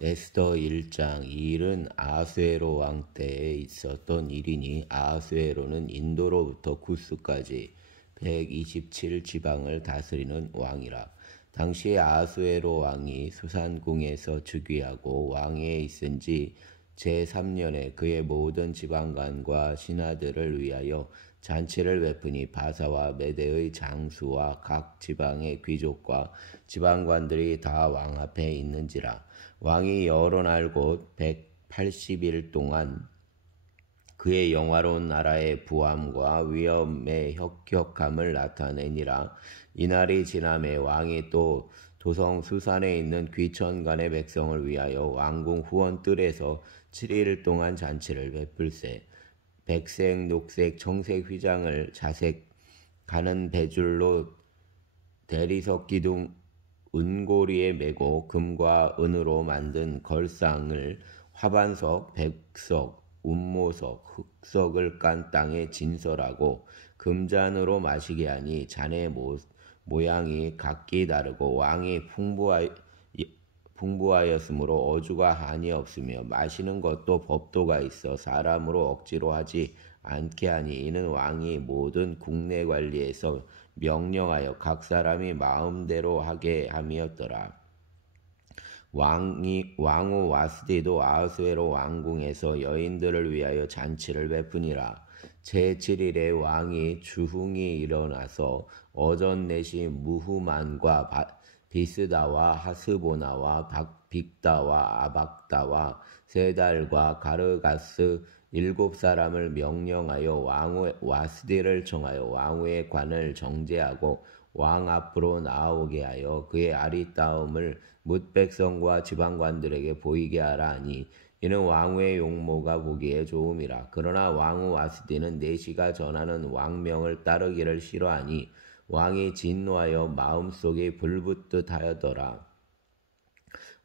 에스더 1장. 이 일은 아하수에로 왕 때에 있었던 일이니 아하수에로는 인도로부터 구스까지 127지방을 다스리는 왕이라. 당시에 아하수에로 왕이 수산궁에서 즉위하고 왕위에 있은 지 제3년에 그의 모든 지방관과 신하들을 위하여 잔치를 베푸니 바사와 메대의 장수와 각 지방의 귀족과 지방관들이 다 왕 앞에 있는지라. 왕이 여러 날 곧 180일 동안 그의 영화로운 나라의 부함과 위엄의 혁혁함을 나타내니라. 이날이 지남에 왕이 또 도성 수산에 있는 귀천간의 백성을 위하여 왕궁 후원뜰에서 7일 동안 잔치를 베풀세. 백색, 녹색, 청색 휘장을 자색 가는 배줄로 대리석 기둥 은고리에 메고 금과 은으로 만든 걸상을 화반석, 백석, 운모석, 흑석을 깐 땅에 진설하고 금잔으로 마시게 하니 잔의 모양이 각기 다르고 왕이 풍부하였으므로 어주가 한이 없으며 마시는 것도 법도가 있어 사람으로 억지로 하지 않게 하니 이는 왕이 모든 국내 관리에서 명령하여 각 사람이 마음대로 하게 함이었더라. 왕후 와스디도 아하수에로 왕궁에서 여인들을 위하여 잔치를 베푸니라. 제7일에 왕이 주흥이 일어나서 어전 내시 무후만과 비스다와 하스보나와 빅다와 아박다와 세달과 가르가스 7사람을 명령하여 왕후 와스디를 청하여 왕후의 관을 정제하고 왕 앞으로 나오게 하여 그의 아리따움을 뭇 백성과 지방관들에게 보이게 하라 하니 이는 왕후의 용모가 보기에 좋음이라. 그러나 왕후 와스디는 내시가 전하는 왕명을 따르기를 싫어하니 왕이 진노하여 마음속에 불붙듯 하였더라.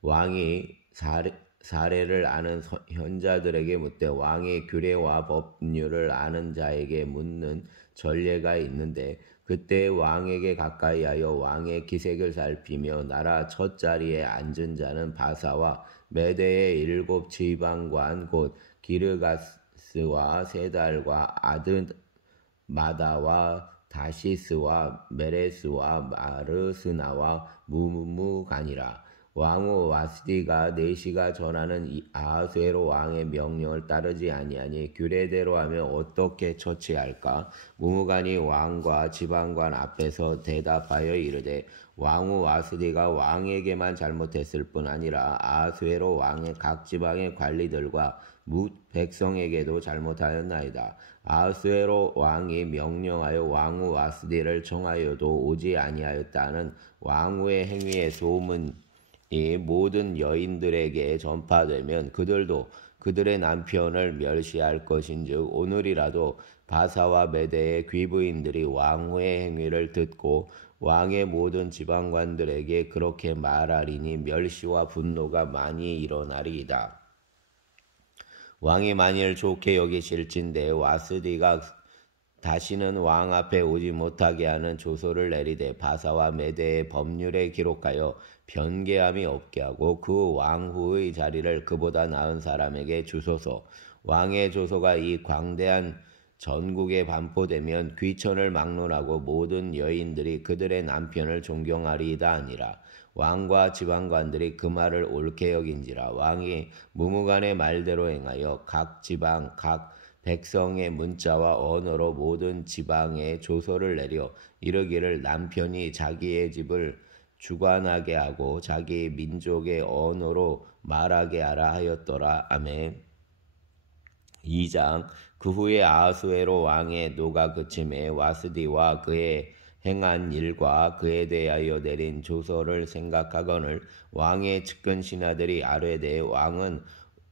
왕이 사례를 아는 현자들에게 묻되 왕의 규례와 법률을 아는 자에게 묻는 전례가 있는데 그때 왕에게 가까이하여 왕의 기색을 살피며 나라 첫 자리에 앉은 자는 바사와 메대의 7지방관 곧 기르가스와 세달과 아드마다와 다시스와 메레스와 마르스나와 무무간이라. 왕후 와스디가 내시가 전하는 아하수에로 왕의 명령을 따르지 아니하니 규례대로 하면 어떻게 처치할까? 무무간이 왕과 지방관 앞에서 대답하여 이르되 왕후 와스디가 왕에게만 잘못했을 뿐 아니라 아하수에로 왕의 각 지방의 관리들과 뭇 백성에게도 잘못하였나이다. 아하수에로 왕이 명령하여 왕후 와스디를 청하여도 오지 아니하였다는 왕후의 행위의 소문이 이 모든 여인들에게 전파되면 그들도 그들의 남편을 멸시할 것인즉 오늘이라도 바사와 메대의 귀부인들이 왕후의 행위를 듣고 왕의 모든 지방관들에게 그렇게 말하리니 멸시와 분노가 많이 일어나리이다. 왕이 만일 좋게 여기실진대 와스디가 다시는 왕 앞에 오지 못하게 하는 조서를 내리되 바사와 메대의 법률에 기록하여 변개함이 없게 하고 그 왕후의 자리를 그보다 나은 사람에게 주소서. 왕의 조서가 이 광대한 전국에 반포되면 귀천을 막론하고 모든 여인들이 그들의 남편을 존경하리이다 하니라. 왕과 지방관들이 그 말을 옳게 여긴지라. 왕이 무무간의 말대로 행하여 각 지방 각 백성의 문자와 언어로 모든 지방에 조서를 내려 이르기를 남편이 자기의 집을 주관하게 하고 자기 민족의 언어로 말하게 하라 하였더라. 아멘. 2장. 그 후에 아하수에로 왕의 노가 그침에 와스디와 그의 행한 일과 그에 대하여 내린 조서를 생각하거늘 왕의 측근 신하들이 아뢰되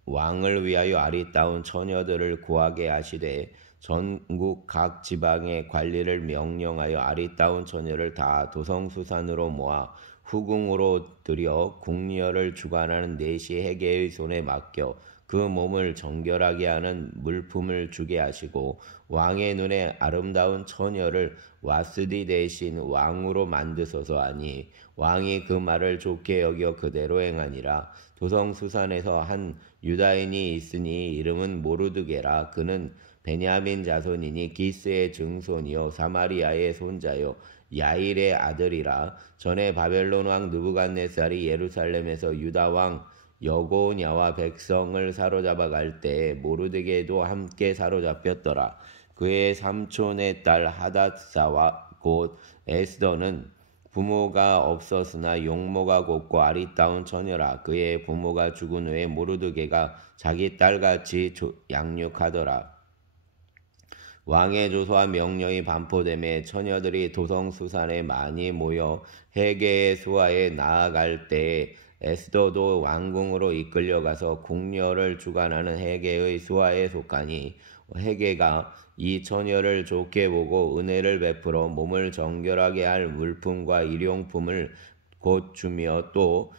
왕을 위하여 아리따운 처녀들을 구하게 하시되 전국 각 지방의 관리를 명령하여 아리따운 처녀를 다 도성수산으로 모아 후궁으로 들여 궁녀를 주관하는 내시 해계의 손에 맡겨 그 몸을 정결하게 하는 물품을 주게 하시고 왕의 눈에 아름다운 처녀를 와스디 대신 왕으로 만드소서 하니 왕이 그 말을 좋게 여겨 그대로 행하니라. 도성수산에서 한 유다인이 있으니 이름은 모르드게라. 그는 베냐민 자손이니 기스의 증손이요 사마리아의 손자요 야일의 아들이라. 전에 바벨론 왕 느부갓네살이 예루살렘에서 유다 왕 여고냐와 백성을 사로잡아 갈 때 모르드게도 함께 사로잡혔더라. 그의 삼촌의 딸 하닷사와 곧 에스더는 부모가 없었으나 용모가 곱고 아리따운 처녀라. 그의 부모가 죽은 후에 모르드게가 자기 딸같이 양육하더라. 왕의 조서와 명령이 반포됨에 처녀들이 도성수산에 많이 모여 헤게의 수하에 나아갈 때에 에스더도 왕궁으로 이끌려가서 궁녀를 주관하는 헤게의 수하에 속하니 헤게가 이 처녀를 좋게 보고 은혜를 베풀어 몸을 정결하게 할 물품과 일용품을 곧 주며 또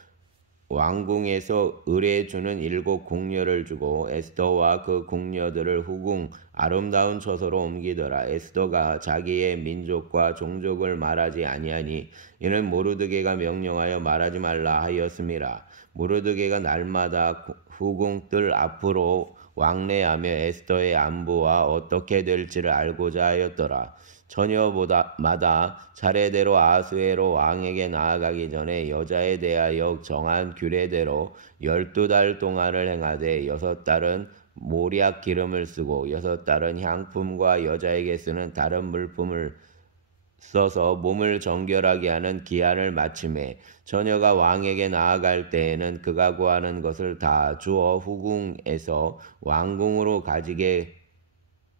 왕궁에서 을에 주는 7 궁녀를 주고 에스더와 그 궁녀들을 후궁 아름다운 처소로 옮기더라. 에스더가 자기의 민족과 종족을 말하지 아니하니 이는 모르드게가 명령하여 말하지 말라 하였음이라. 모르드게가 날마다 후궁 뜰 앞으로 왕래하며 에스더의 안부와 어떻게 될지를 알고자 하였더라. 처녀마다 차례대로 아하수에로 왕에게 나아가기 전에 여자에 대하여 정한 규례대로 12달 동안을 행하되 6달은 모략 기름을 쓰고 6달은 향품과 여자에게 쓰는 다른 물품을 써서 몸을 정결하게 하는 기한을 마침에 처녀가 왕에게 나아갈 때에는 그가 구하는 것을 다 주어 후궁에서 왕궁으로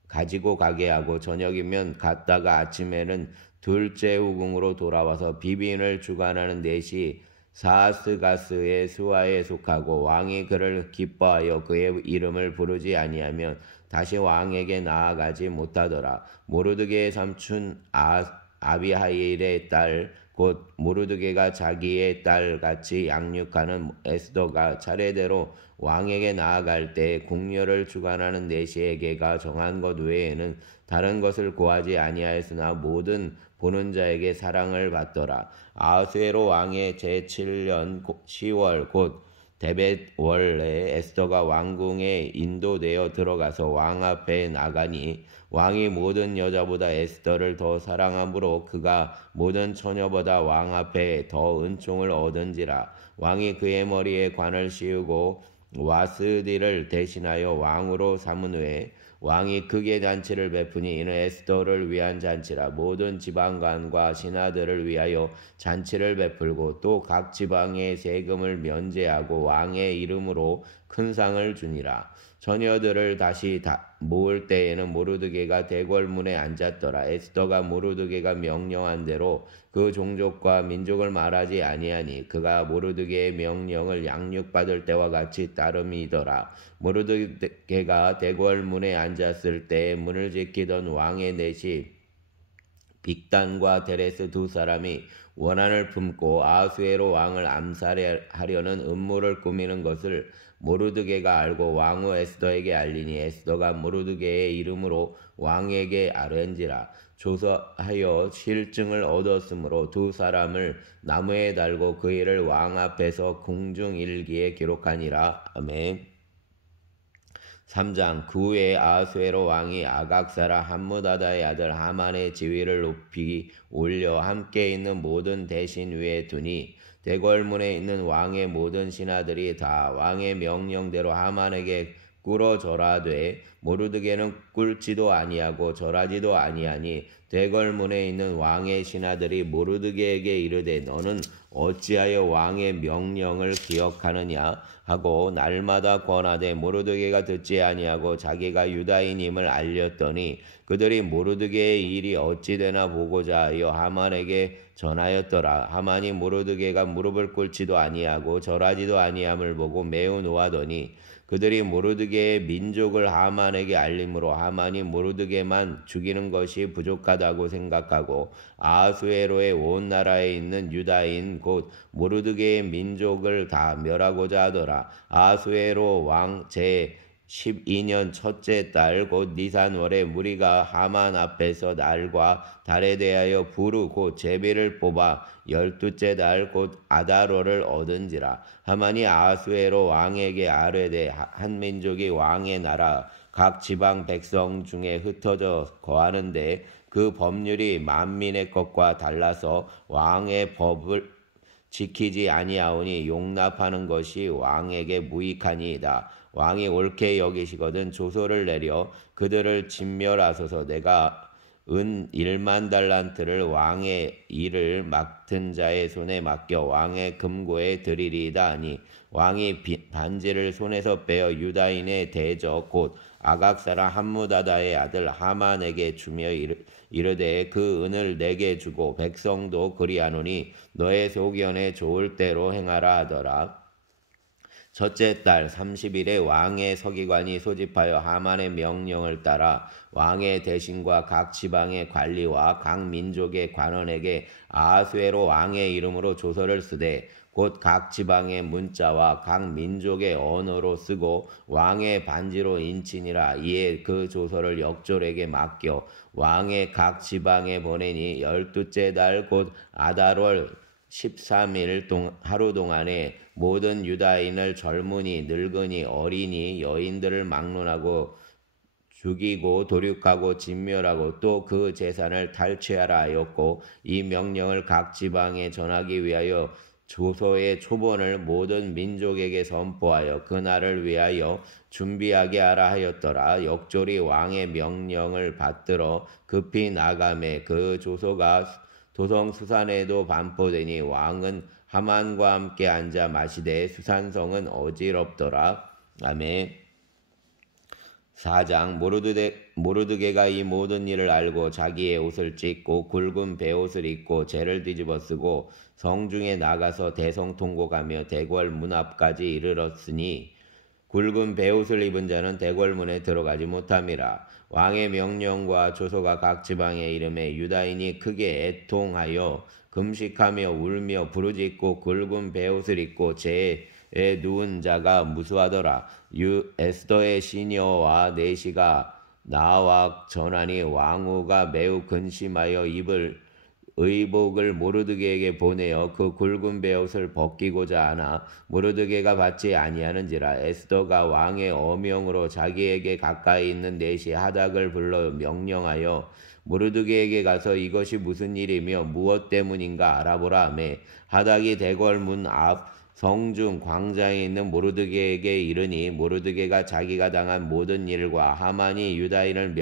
가지고 가게 하고 저녁이면 갔다가 아침에는 둘째 후궁으로 돌아와서 비빈을 주관하는 넷이 사스가스의 수하에 속하고 왕이 그를 기뻐하여 그의 이름을 부르지 아니하면 다시 왕에게 나아가지 못하더라. 모르드게의 삼촌 아비하일의 딸 곧 모르드게가 자기의 딸같이 양육하는 에스더가 차례대로 왕에게 나아갈 때 궁녀를 주관하는 내시에게가 정한 것 외에는 다른 것을 구하지 아니하였으나 모든 보는 자에게 사랑을 받더라. 아하수에로 왕의 제7년 10월 곧 데벳월에 에스더가 왕궁에 인도되어 들어가서 왕 앞에 나가니 왕이 모든 여자보다 에스더를 더 사랑함으로 그가 모든 처녀보다 왕 앞에 더 은총을 얻은지라. 왕이 그의 머리에 관을 씌우고 와스디를 대신하여 왕으로 삼은 후에 왕이 크게 잔치를 베푸니 이는 에스더를 위한 잔치라. 모든 지방관과 신하들을 위하여 잔치를 베풀고 또 각 지방의 세금을 면제하고 왕의 이름으로 큰 상을 주니라. 처녀들을 다시 모을 때에는 모르드게가 대궐문에 앉았더라. 에스더가 모르드게가 명령한 대로 그 종족과 민족을 말하지 아니하니 그가 모르드게의 명령을 양육받을 때와 같이 따름이더라. 모르드게가 대궐문에 앉았을 때 문을 지키던 왕의 넷이 빅단과 데레스 2사람이 원한을 품고 아하수에로 왕을 암살하려는 음모를 꾸미는 것을 모르드게가 알고 왕후 에스더에게 알리니 에스더가 모르드게의 이름으로 왕에게 아뢰은지라. 조서하여 실증을 얻었으므로 2사람을 나무에 달고 그 일을 왕 앞에서 궁중일기에 기록하니라. 아멘. 3장. 그 후에 아하수에로 왕이 아각사라 함무다다의 아들 하만의 지위를 높이 올려 함께 있는 모든 대신 위에 두니 대궐문에 있는 왕의 모든 신하들이 다 왕의 명령대로 하만에게 꿇어 절하되 모르드게는 꿇지도 아니하고 절하지도 아니하니 대궐문에 있는 왕의 신하들이 모르드게에게 이르되 너는 어찌하여 왕의 명령을 기억하느냐 하고 날마다 권하되 모르드게가 듣지 아니하고 자기가 유다인임을 알렸더니 그들이 모르드게의 일이 어찌 되나 보고자 하여 하만에게 전하였더라. 하만이 모르드게가 무릎을 꿇지도 아니하고 절하지도 아니함을 보고 매우 노하더니 그들이 모르드게의 민족을 하만에게 알림으로 하만이 모르드게만 죽이는 것이 부족하다고 생각하고 아하수에로의 온 나라에 있는 유다인 곧 모르드게의 민족을 다 멸하고자 하더라. 아하수에로 왕 제 12년 첫째 달 곧 니산월에 무리가 하만 앞에서 날과 달에 대하여 부르 곧 제비를 뽑아 12째 달 곧 아다로를 얻은지라. 하만이 아하수에로 왕에게 아뢰되 한 민족이 왕의 나라 각 지방 백성 중에 흩어져 거하는데 그 법률이 만민의 것과 달라서 왕의 법을 지키지 아니하오니 용납하는 것이 왕에게 무익하니이다. 왕이 옳게 여기시거든 조소를 내려 그들을 진멸하소서. 내가 은 1만 달란트를 왕의 일을 맡은 자의 손에 맡겨 왕의 금고에 드리리이다 하니 왕이 반지를 손에서 빼어 유다인의 대적 곧 아각 사람 함무다다의 아들 하만에게 주며 이르되 그 은을 내게 주고 백성도 그리하노니 너의 소견에 좋을 대로 행하라 하더라. 첫째 달 30일에 왕의 서기관이 소집하여 하만의 명령을 따라 왕의 대신과 각 지방의 관리와 각 민족의 관원에게 아하수에로 왕의 이름으로 조서를 쓰되 곧 각 지방의 문자와 각 민족의 언어로 쓰고 왕의 반지로 인치니라. 이에 그 조서를 역졸에게 맡겨 왕의 각 지방에 보내니 12째 달 곧 아달월 13일 하루 동안에 모든 유다인을 젊은이, 늙은이, 어린이, 여인들을 막론하고 죽이고 도륙하고 진멸하고 또 그 재산을 탈취하라 하였고 이 명령을 각 지방에 전하기 위하여 조서의 초본을 모든 민족에게 선포하여 그날을 위하여 준비하게 하라 하였더라. 역졸이 왕의 명령을 받들어 급히 나가매 그 조서가 도성 수산에도 반포되니 왕은 하만과 함께 앉아 마시되 수산성은 어지럽더라. 아멘. 4장 모르드게가 이 모든 일을 알고 자기의 옷을 찢고 굵은 베옷을 입고 재를 뒤집어 쓰고 성중에 나가서 대성통곡하며 대궐 문 앞까지 이르렀으니 굵은 베옷을 입은 자는 대궐문에 들어가지 못함이라. 왕의 명령과 조서가 각 지방에 이름에 유다인이 크게 애통하여 금식하며 울며 부르짖고 굵은 베옷을 입고 재에 누운 자가 무수하더라. 에스더의 시녀와 내시가 나와 전하니 왕후가 매우 근심하여 입을 의복을 모르드게에게 보내어 그 굵은 베옷을 벗기고자 하나 모르드게가 받지 아니하는지라. 에스더가 왕의 어명으로 자기에게 가까이 있는 내시 하닥을 불러 명령하여 모르드게에게 가서 이것이 무슨 일이며 무엇 때문인가 알아보라 하매 하닥이 대궐 문 앞 성중 광장에 있는 모르드게에게 이르니 모르드게가 자기가 당한 모든 일과 하만이 유다인을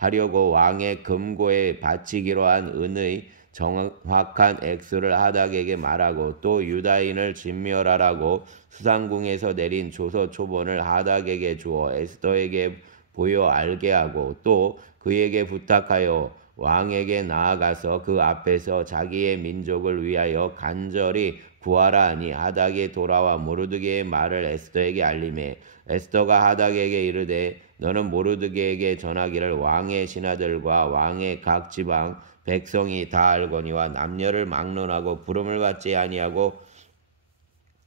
멸하려고 왕의 금고에 바치기로 한 은의 정확한 액수를 하닥에게 말하고 또 유다인을 진멸하라고 수상궁에서 내린 조서 초본을 하닥에게 주어 에스더에게 보여 알게 하고 또 그에게 부탁하여 왕에게 나아가서 그 앞에서 자기의 민족을 위하여 간절히 구하라 하니 하닥이 돌아와 모르드게의 말을 에스더에게 알리매 에스더가 하닥에게 이르되 너는 모르드게에게 전하기를 왕의 신하들과 왕의 각 지방 백성이 다 알거니와 남녀를 막론하고 부름을 받지 아니하고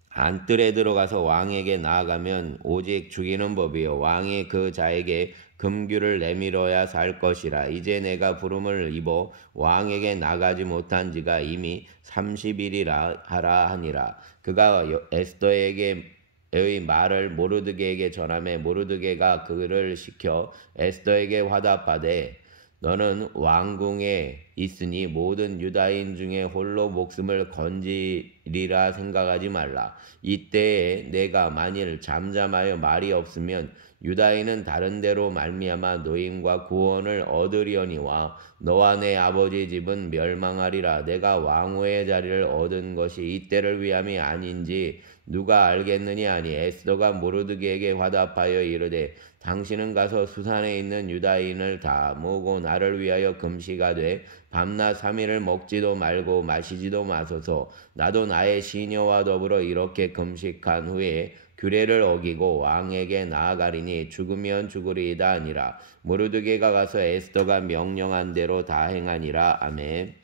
안뜰에 들어가서 왕에게 나아가면 오직 죽이는 법이요 왕이 그 자에게 금규를 내밀어야 살 것이라. 이제 내가 부름을 입어 왕에게 나가지 못한 지가 이미 30일이라 하라 하니라. 그가 에스더에게 의 말을 모르드게에게 전하매 모르드게가 그를 시켜 에스더에게 화답하되 너는 왕궁에 있으니 모든 유다인 중에 홀로 목숨을 건지리라 생각하지 말라. 이때에 내가 만일 잠잠하여 말이 없으면 유다인은 다른 데로 말미암아 노임과 구원을 얻으려니와 너와 내 아버지 집은 멸망하리라. 내가 왕후의 자리를 얻은 것이 이때를 위함이 아닌지 누가 알겠느냐 하니 에스더가 모르드게에게 화답하여 이르되 당신은 가서 수산에 있는 유다인을 다 모으고 나를 위하여 금시가되 밤낮 3일을 먹지도 말고 마시지도 마소서. 나도 나의 시녀와 더불어 이렇게 금식한 후에 규례를 어기고 왕에게 나아가리니 죽으면 죽으리이다 아니라. 모르드게가 가서 에스더가 명령한 대로 다 행하니라. 아멘.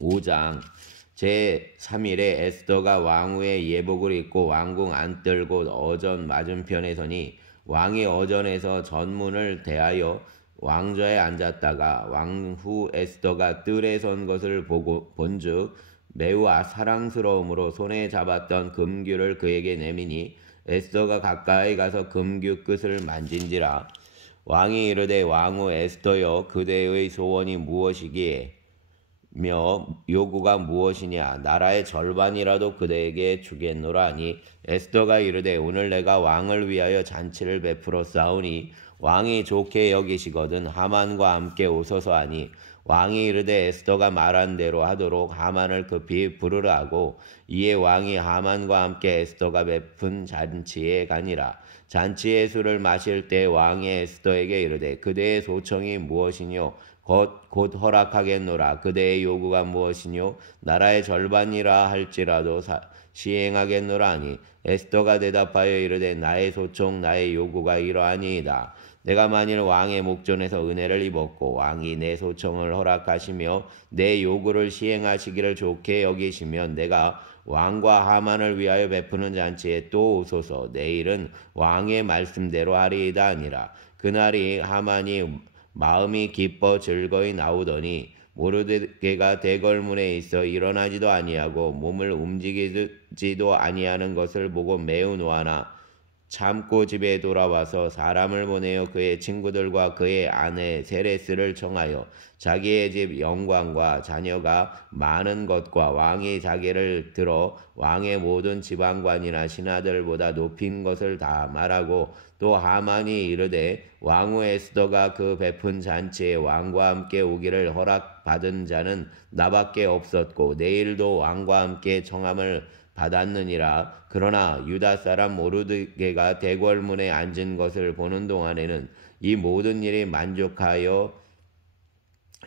5장 제3일에 에스더가 왕후의 예복을 입고 왕궁 안뜰곳 어전 맞은편에 서니 왕이 어전에서 전문을 대하여 왕좌에 앉았다가 왕후 에스더가 뜰에 선 것을 본즉 매우 사랑스러움으로 손에 잡았던 금규를 그에게 내미니 에스더가 가까이 가서 금규 끝을 만진지라. 왕이 이르되 왕후 에스더여 그대의 소원이 무엇이기에 며 요구가 무엇이냐 나라의 절반이라도 그대에게 주겠노라 하니 에스더가 이르되 오늘 내가 왕을 위하여 잔치를 베풀어 싸우니 왕이 좋게 여기시거든 하만과 함께 오소서 하니 왕이 이르되 에스더가 말한 대로 하도록 하만을 급히 부르라 하고 이에 왕이 하만과 함께 에스더가 베푼 잔치에 가니라. 잔치의 술을 마실 때 왕이 에스더에게 이르되 그대의 소청이 무엇이뇨 곧 허락하겠노라. 그대의 요구가 무엇이뇨 나라의 절반이라 할지라도 시행하겠노라 하니 에스더가 대답하여 이르되 나의 소청 나의 요구가 이러하니이다. 내가 만일 왕의 목전에서 은혜를 입었고 왕이 내 소청을 허락하시며 내 요구를 시행하시기를 좋게 여기시면 내가 왕과 하만을 위하여 베푸는 잔치에 또 오소서. 내일은 왕의 말씀대로 하리이다 아니라. 그날이 하만이 마음이 기뻐 즐거이 나오더니 모르드게가 대궐문에 있어 일어나지도 아니하고 몸을 움직이지도 아니하는 것을 보고 매우 노하나 참고 집에 돌아와서 사람을 보내어 그의 친구들과 그의 아내 세레스를 청하여 자기의 집 영광과 자녀가 많은 것과 왕이 자기를 들어 왕의 모든 지방관이나 신하들보다 높인 것을 다 말하고 또 하만이 이르되 왕후 에스더가 그 베푼 잔치에 왕과 함께 오기를 허락받은 자는 나밖에 없었고 내일도 왕과 함께 청함을 받았느니라. 그러나 유다 사람 모르드게가 대궐문에 앉은 것을 보는 동안에는 이 모든 일이 만족하여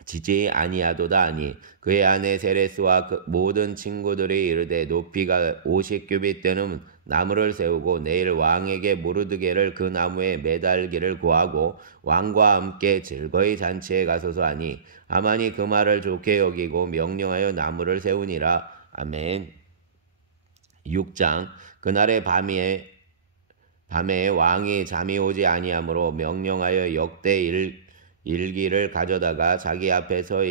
지지 아니하도다 하니 그의 아내 세레스와 그 모든 친구들이 이르되 높이가 50규빗 되는 나무를 세우고 내일 왕에게 모르드게를 그 나무에 매달기를 구하고 왕과 함께 즐거이 잔치에 가소서 하니 하만이 그 말을 좋게 여기고 명령하여 나무를 세우니라. 아멘. 6장 그날의 밤에 왕이 잠이 오지 아니하므로 명령하여 역대 일기를 가져다가 자기 앞에서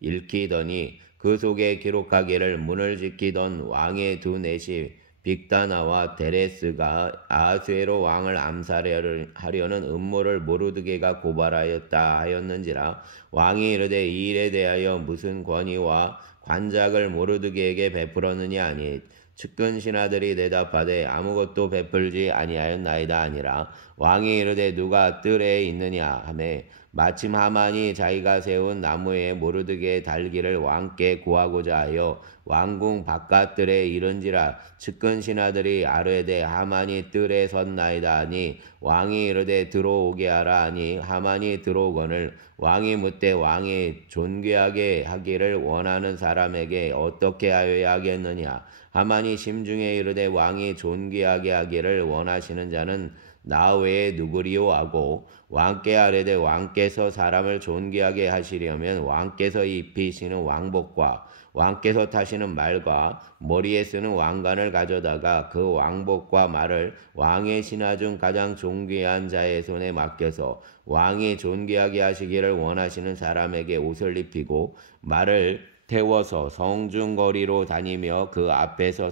읽히더니 그 속에 기록하기를 문을 지키던 왕의 두 넷이 빅다나와 데레스가 아하수에로 왕을 암살하려는 음모를 모르드게가 고발하였다 하였는지라. 왕이 이르되 이 일에 대하여 무슨 권위와 관작을 모르드게에게 베풀었느냐 하니 측근 신하들이 대답하되 아무것도 베풀지 아니하였나이다 아니라. 왕이 이르되 누가 뜰에 있느냐 하매 마침 하만이 자기가 세운 나무에 모르드게 달기를 왕께 구하고자 하여 왕궁 바깥뜰에 이른지라. 측근 신하들이 아뢰되 하만이 뜰에 섰나이다 하니 왕이 이르되 들어오게 하라 하니 하만이 들어오거늘 왕이 묻되 왕이 존귀하게 하기를 원하는 사람에게 어떻게 하여야 하겠느냐. 하만이 심중에 이르되 왕이 존귀하게 하기를 원하시는 자는 나 외에 누구리요 하고 왕께 아뢰되 왕께서 사람을 존귀하게 하시려면 왕께서 입히시는 왕복과 왕께서 타시는 말과 머리에 쓰는 왕관을 가져다가 그 왕복과 말을 왕의 신하 중 가장 존귀한 자의 손에 맡겨서 왕이 존귀하게 하시기를 원하시는 사람에게 옷을 입히고 말을 태워서 성중거리로 다니며 그 앞에서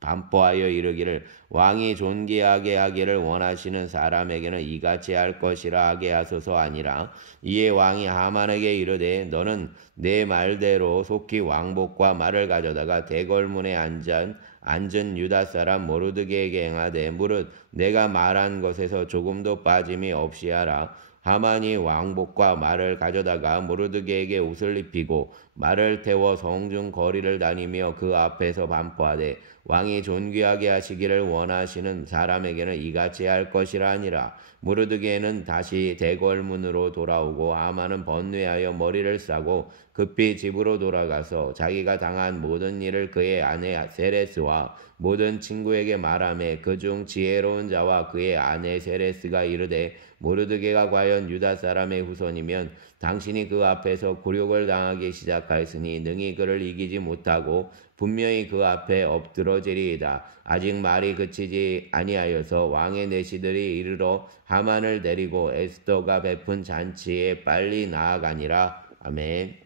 반포하여 이르기를 왕이 존귀하게 하기를 원하시는 사람에게는 이같이 할 것이라 하게 하소서 아니라. 이에 왕이 하만에게 이르되 너는 내 말대로 속히 왕복과 말을 가져다가 대궐문에 앉은 유다 사람 모르드게에게 행하되 무릇 내가 말한 것에서 조금도 빠짐이 없이 하라. 하만이 왕복과 말을 가져다가 모르드게에게 옷을 입히고 말을 태워 성중 거리를 다니며 그 앞에서 반포하되 왕이 존귀하게 하시기를 원하시는 사람에게는 이같이 할 것이라 하니라. 무르드게는 다시 대궐문으로 돌아오고 하만은 번뇌하여 머리를 싸고 급히 집으로 돌아가서 자기가 당한 모든 일을 그의 아내 세레스와 모든 친구에게 말하며 그중 지혜로운 자와 그의 아내 세레스가 이르되 모르드게가 과연 유다 사람의 후손이면 당신이 그 앞에서 굴욕을 당하기 시작하였으니 능히 그를 이기지 못하고 분명히 그 앞에 엎드러지리이다. 아직 말이 그치지 아니하여서 왕의 내시들이 이르러 하만을 데리고 에스더가 베푼 잔치에 빨리 나아가니라. 아멘.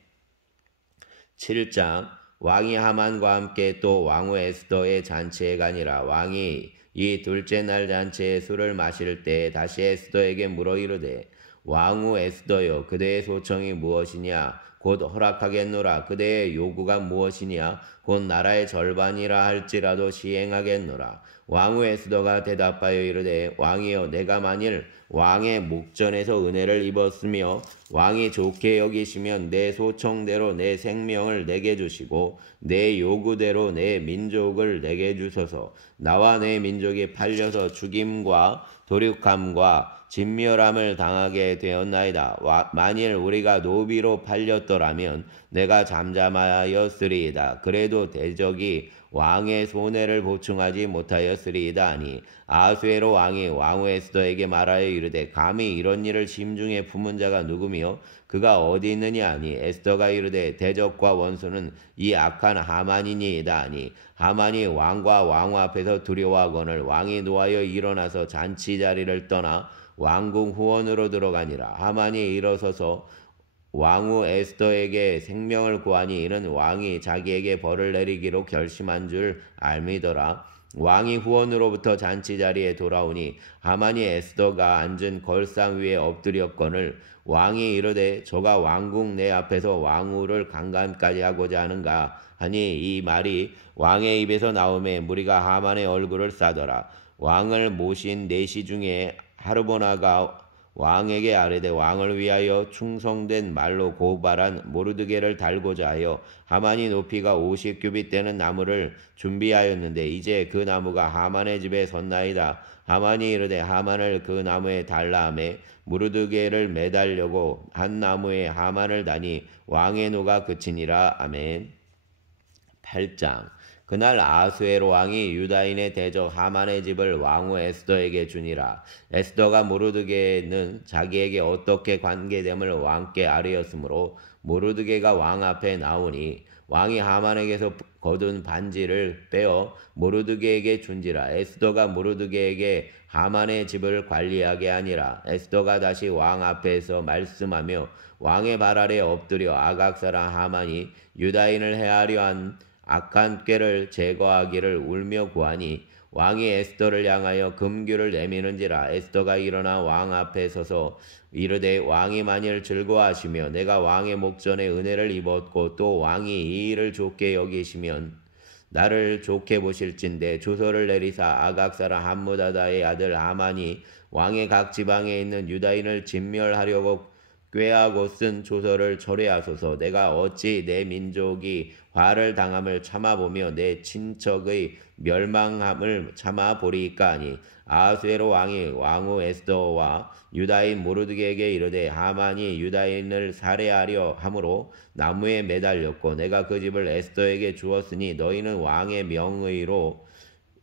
7장. 왕이 하만과 함께 또 왕후 에스더의 잔치에 가니라. 왕이 이 둘째 날 잔치에 술을 마실 때 다시 에스더에게 물어 이르되 왕후 에스더여, 그대의 소청이 무엇이냐? 곧 허락하겠노라. 그대의 요구가 무엇이냐? 곧 나라의 절반이라 할지라도 시행하겠노라. 왕후 에스더가 대답하여 이르되 왕이여, 내가 만일 왕의 목전에서 은혜를 입었으며 왕이 좋게 여기시면 내 소청대로 내 생명을 내게 주시고 내 요구대로 내 민족을 내게 주소서. 나와 내 민족이 팔려서 죽임과 도륙함과 진멸함을 당하게 되었나이다. 만일 우리가 노비로 팔렸더라면 내가 잠잠하였으리이다. 그래도 대적이 왕의 손해를 보충하지 못하였으리이다 하니 아수에로 왕이 왕후 에스더에게 말하여 이르되 감히 이런 일을 심중에 품은 자가 누구며 그가 어디 있느냐 하니 에스더가 이르되 대적과 원수는 이 악한 하만이니이다 하니 하만이 왕과 왕후 앞에서 두려워하거늘 왕이 노하여 일어나서 잔치 자리를 떠나 왕궁 후원으로 들어가니라. 하만이 일어서서 왕후 에스더에게 생명을 구하니 이는 왕이 자기에게 벌을 내리기로 결심한 줄 알미더라. 왕이 후원으로부터 잔치 자리에 돌아오니 하만이 에스더가 앉은 걸상 위에 엎드렸거늘 왕이 이르되 저가 왕궁 내 앞에서 왕후를 강간까지 하고자 하는가 하니 이 말이 왕의 입에서 나오매 무리가 하만의 얼굴을 싸더라. 왕을 모신 내시 중에 하르보나가 왕에게 아뢰되 왕을 위하여 충성된 말로 고발한 모르드게를 달고자 하여 하만이 높이가 50규빗 되는 나무를 준비하였는데 이제 그 나무가 하만의 집에 섰나이다. 하만이 이르되 하만을 그 나무에 달라 하매 모르드게를 매달려고 한 나무에 하만을 다니 왕의 노가 그치니라. 아멘. 8장. 그날 아수에로 왕이 유다인의 대적 하만의 집을 왕후 에스더에게 주니라. 에스더가 모르드게는 자기에게 어떻게 관계됨을 왕께 아뢰었으므로 모르드게가 왕 앞에 나오니 왕이 하만에게서 거둔 반지를 빼어 모르드게에게 준지라. 에스더가 모르드게에게 하만의 집을 관리하게 하니라. 에스더가 다시 왕 앞에서 말씀하며 왕의 발 아래 엎드려 아각 사람 하만이 유다인을 해하려 한 악한 꾀를 제거하기를 울며 구하니 왕이 에스더를 향하여 금규를 내미는지라. 에스더가 일어나 왕 앞에 서서 이르되 왕이 만일 즐거워하시며 내가 왕의 목전에 은혜를 입었고 또 왕이 이 일을 좋게 여기시면 나를 좋게 보실진대 조서를 내리사 아각 사람 함무다다의 아들 하만이 왕의 각 지방에 있는 유다인을 진멸하려고 꾀하고 쓴 조서를 철회하소서. 내가 어찌 내 민족이 화를 당함을 참아보며 내 친척의 멸망함을 참아보리이까 하니 아수에로 왕이 왕후 에스더와 유다인 모르드게에게 이르되 하만이 유다인을 살해하려 함으로 나무에 매달렸고 내가 그 집을 에스더에게 주었으니 너희는 왕의 명의로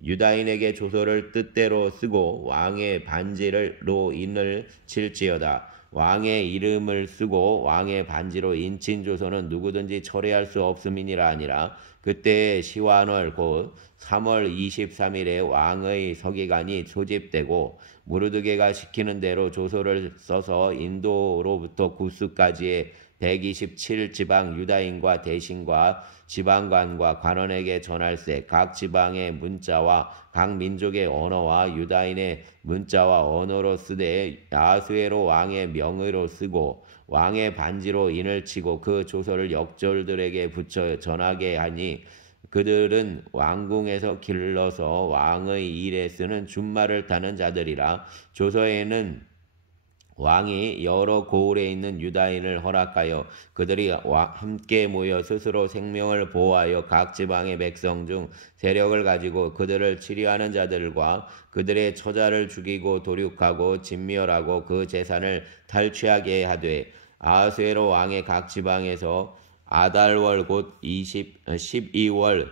유다인에게 조서를 뜻대로 쓰고 왕의 반지로 인을 칠지어다. 왕의 이름을 쓰고 왕의 반지로 인친 조서는 누구든지 철회할 수 없음이니라 아니라 그때의 시완월 곧 3월 23일에 왕의 서기관이 소집되고 모르드게가 시키는 대로 조서를 써서 인도로부터 구스까지의 127지방 유다인과 대신과 지방관과 관원에게 전할세. 각 지방의 문자와 각 민족의 언어와 유다인의 문자와 언어로 쓰되 아수에로 왕의 명의로 쓰고 왕의 반지로 인을 치고 그 조서를 역졸들에게 붙여 전하게 하니 그들은 왕궁에서 길러서 왕의 일에 쓰는 준말을 타는 자들이라. 조서에는 왕이 여러 고을에 있는 유다인을 허락하여 그들이 함께 모여 스스로 생명을 보호하여 각 지방의 백성 중 세력을 가지고 그들을 치리하는 자들과 그들의 처자를 죽이고 도륙하고 진멸하고 그 재산을 탈취하게 하되 아하수에로 왕의 각 지방에서 아달월 곧 12월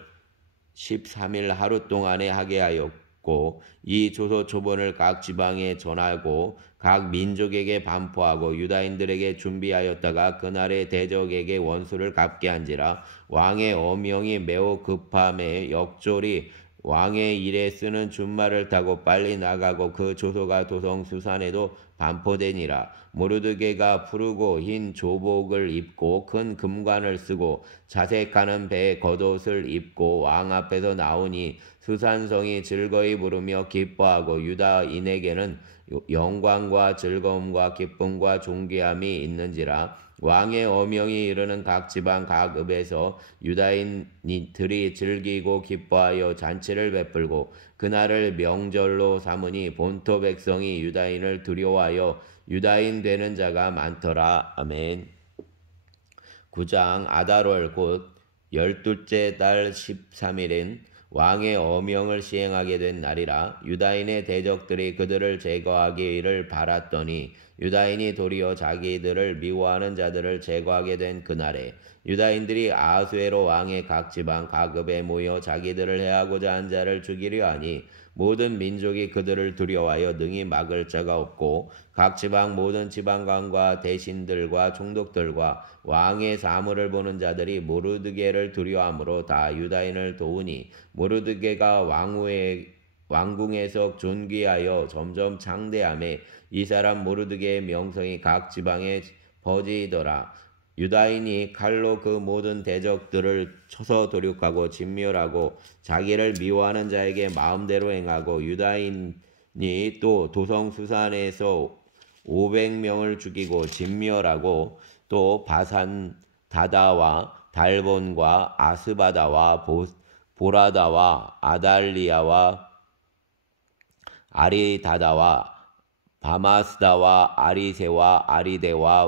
13일 하루 동안에 하게 하였고 이 조서 초본을 각 지방에 전하고 각 민족에게 반포하고 유다인들에게 준비하였다가 그날의 대적에게 원수를 갚게 한지라 왕의 어명이 매우 급함에 역졸이 왕의 일에 쓰는 준말을 타고 빨리 나가고 그 조서가 도성 수산에도 반포되니라. 모르드게가 푸르고 흰 조복을 입고 큰 금관을 쓰고 자색하는 배에 겉옷을 입고 왕 앞에서 나오니 수산성이 즐거이 부르며 기뻐하고 유다인에게는 영광과 즐거움과 기쁨과 존귀함이 있는지라. 왕의 어명이 이르는 각 지방 각 읍에서 유다인들이 즐기고 기뻐하여 잔치를 베풀고 그날을 명절로 삼으니 본토 백성이 유다인을 두려워하여 유다인 되는 자가 많더라. 아멘. 9장 아달월 곧 12째 달 13일엔 왕의 어명을 시행하게 된 날이라. 유다인의 대적들이 그들을 제거하기를 바랐더니 유다인이 도리어 자기들을 미워하는 자들을 제거하게 된 그날에 유다인들이 아하수에로 왕의 각 지방 각 읍에 모여 자기들을 해하고자 한 자를 죽이려 하니 모든 민족이 그들을 두려워하여 능히 막을 자가 없고 각 지방 모든 지방관과 대신들과 총독들과 왕의 사물을 보는 자들이 모르드게를 두려워하므로 다 유다인을 도우니 모르드게가 왕궁에서 존귀하여 점점 창대하매 이 사람 모르드게의 명성이 각 지방에 퍼지더라. 유다인이 칼로 그 모든 대적들을 쳐서 도륙하고 진멸하고 자기를 미워하는 자에게 마음대로 행하고 유다인이 또 도성 수산에서 500명을 죽이고 진멸하고 또 바산 다다와 달본과 아스바다와 보라다와 아달리아와 아리다다와 바마스다와 아리세와 아리데와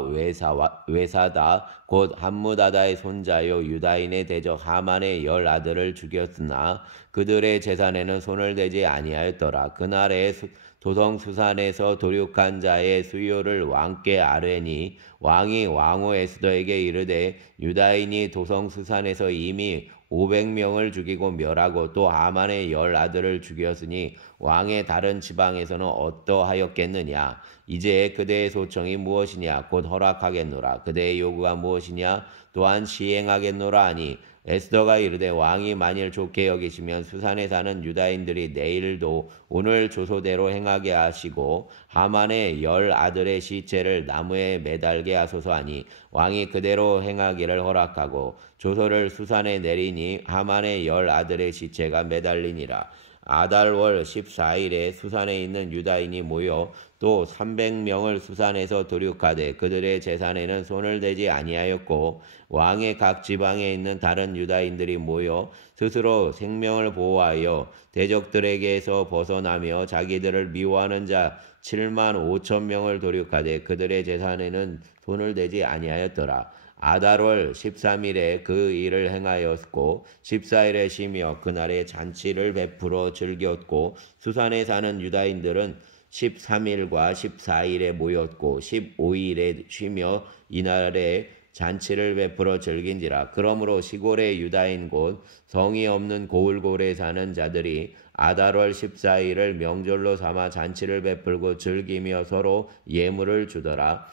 외사다 곧 함무다다의 손자요 유다인의 대적 하만의 10아들을 죽였으나 그들의 재산에는 손을 대지 아니하였더라. 그날에 도성 수산에서 도륙한 자의 수요를 왕께 아뢰니 왕이 왕후 에스더에게 이르되 유다인이 도성 수산에서 이미 500명을 죽이고 멸하고 또 하만의 10아들을 죽였으니 왕의 다른 지방에서는 어떠하였겠느냐. 이제 그대의 소청이 무엇이냐. 곧 허락하겠노라. 그대의 요구가 무엇이냐. 또한 시행하겠노라 하니 에스더가 이르되 왕이 만일 좋게 여기시면 수산에 사는 유다인들이 내일도 오늘 조소대로 행하게 하시고 하만의 10아들의 시체를 나무에 매달게 하소서 하니 왕이 그대로 행하기를 허락하고 조소를 수산에 내리니 하만의 10아들의 시체가 매달리니라. 아달월 14일에 수산에 있는 유다인이 모여 또 300명을 수산에서 도륙하되 그들의 재산에는 손을 대지 아니하였고 왕의 각 지방에 있는 다른 유다인들이 모여 스스로 생명을 보호하여 대적들에게서 벗어나며 자기들을 미워하는 자 7만 5천 명을 도륙하되 그들의 재산에는 손을 대지 아니하였더라. 아달월 13일에 그 일을 행하였고 14일에 쉬며 그날에 잔치를 베풀어 즐겼고 수산에 사는 유다인들은 13일과 14일에 모였고 15일에 쉬며 이날에 잔치를 베풀어 즐긴지라. 그러므로 시골의 유다인 곧 성이 없는 고을골에 사는 자들이 아달월 14일을 명절로 삼아 잔치를 베풀고 즐기며 서로 예물을 주더라.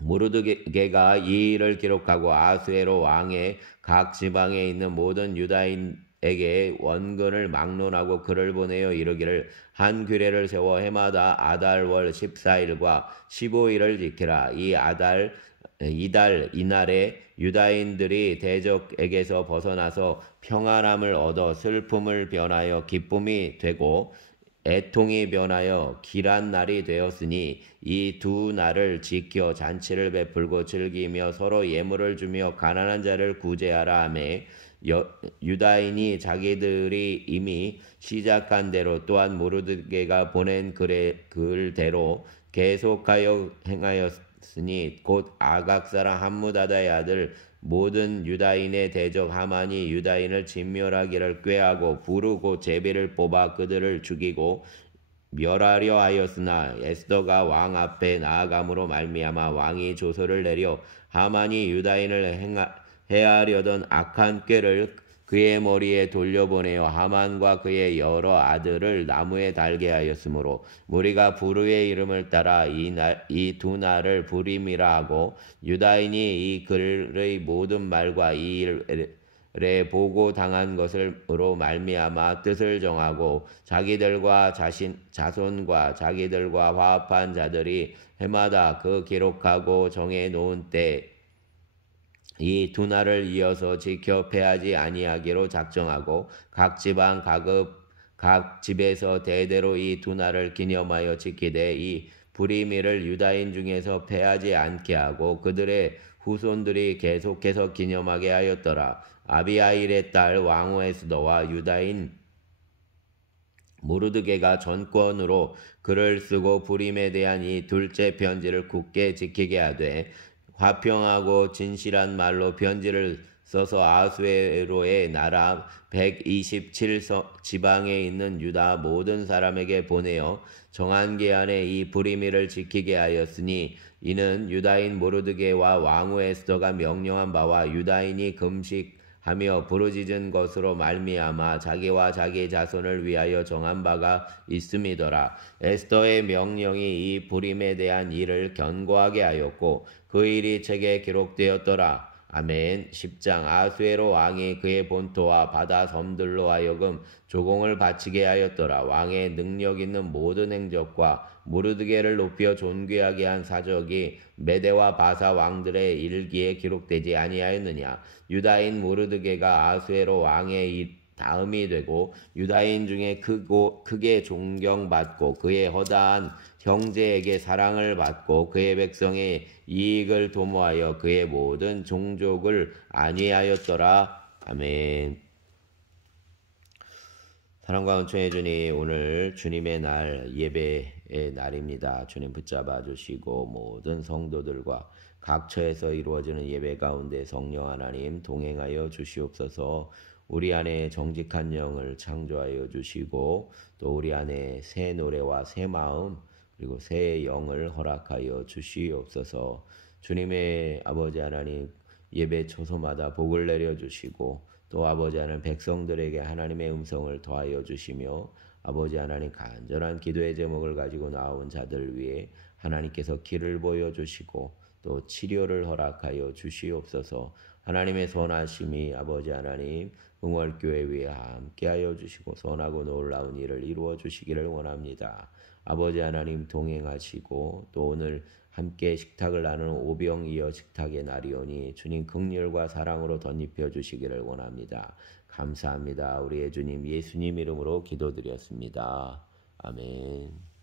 모르드게가 이 일을 기록하고 아하수에로 왕의 각 지방에 있는 모든 유다인에게 원근을 막론하고 글을 보내어 이르기를 한 규례를 세워 해마다 아달월 14일과 15일을 지키라. 이날에 유다인들이 대적에게서 벗어나서 평안함을 얻어 슬픔을 변하여 기쁨이 되고 애통이 변하여 길한 날이 되었으니 이 두 날을 지켜 잔치를 베풀고 즐기며 서로 예물을 주며 가난한 자를 구제하라 하매 유다인이 자기들이 이미 시작한 대로 또한 모르드게가 보낸 글대로 계속하여 행하였으니 곧 아각 사람 함무다다의 아들 모든 유다인의 대적 하만이 유다인을 진멸하기를 꾀하고 부르고 제비를 뽑아 그들을 죽이고 멸하려 하였으나 에스더가 왕 앞에 나아감으로 말미암아 왕이 조서를 내려 하만이 유다인을 해하려던 악한 꾀를 그의 머리에 돌려보내어 하만과 그의 여러 아들을 나무에 달게 하였으므로 무리가 부르의 이름을 따라 이 두 날을 부림이라 하고 유다인이 이 글의 모든 말과 이 일에 보고 당한 것으로 말미암아 뜻을 정하고 자기들과 자손과 자기들과 화합한 자들이 해마다 그 기록하고 정해 놓은 때 이 두 날을 이어서 지켜 패하지 아니하기로 작정하고 각 지방 각 집에서 대대로 이 두 날을 기념하여 지키되 이 부리미를 유다인 중에서 패하지 않게 하고 그들의 후손들이 계속해서 기념하게 하였더라. 아비하일의 딸 왕후 에스더와 유다인 모르드게가 전권으로 글을 쓰고 부림에 대한 이 둘째 편지를 굳게 지키게 하되 화평하고 진실한 말로 편지를 써서 아수에로의 나라 127지방에 있는 유다 모든 사람에게 보내어 정한 기한에 이 부리미를 지키게 하였으니 이는 유다인 모르드게와 왕후 에스더가 명령한 바와 유다인이 금식하며 부르짖은 것으로 말미암아 자기와 자기 자손을 위하여 정한 바가 있음이더라. 에스더의 명령이 이 부림에 대한 일을 견고하게 하였고 그 일이 책에 기록되었더라. 아멘. 10장 아수에로 왕이 그의 본토와 바다 섬들로 하여금 조공을 바치게 하였더라. 왕의 능력 있는 모든 행적과 모르드게를 높여 존귀하게 한 사적이 메대와 바사 왕들의 일기에 기록되지 아니하였느냐. 유다인 모르드게가 아수에로 왕의 다음이 되고 유다인 중에 크게 존경받고 그의 허다한 형제에게 사랑을 받고 그의 백성의 이익을 도모하여 그의 모든 종족을 안위하였더라. 아멘. 사랑과 은총의 주님, 오늘 주님의 날, 예배의 날입니다. 주님 붙잡아 주시고 모든 성도들과 각처에서 이루어지는 예배 가운데 성령 하나님 동행하여 주시옵소서. 우리 안에 정직한 영을 창조하여 주시고 또 우리 안에 새 노래와 새 마음 그리고 새 영을 허락하여 주시옵소서. 주님의 아버지 하나님 예배 초소마다 복을 내려주시고 또 아버지 하나님 백성들에게 하나님의 음성을 더하여 주시며 아버지 하나님 간절한 기도의 제목을 가지고 나온 자들 위해 하나님께서 길을 보여주시고 또 치료를 허락하여 주시옵소서. 하나님의 선하심이 아버지 하나님 응월교회 위에 함께하여 주시고 선하고 놀라운 일을 이루어 주시기를 원합니다. 아버지 하나님 동행하시고 또 오늘 함께 식탁을 나누는 오병이어 식탁의 날이오니 주님 긍휼과 사랑으로 덧입혀 주시기를 원합니다. 감사합니다. 우리의 주님 예수님 이름으로 기도드렸습니다. 아멘.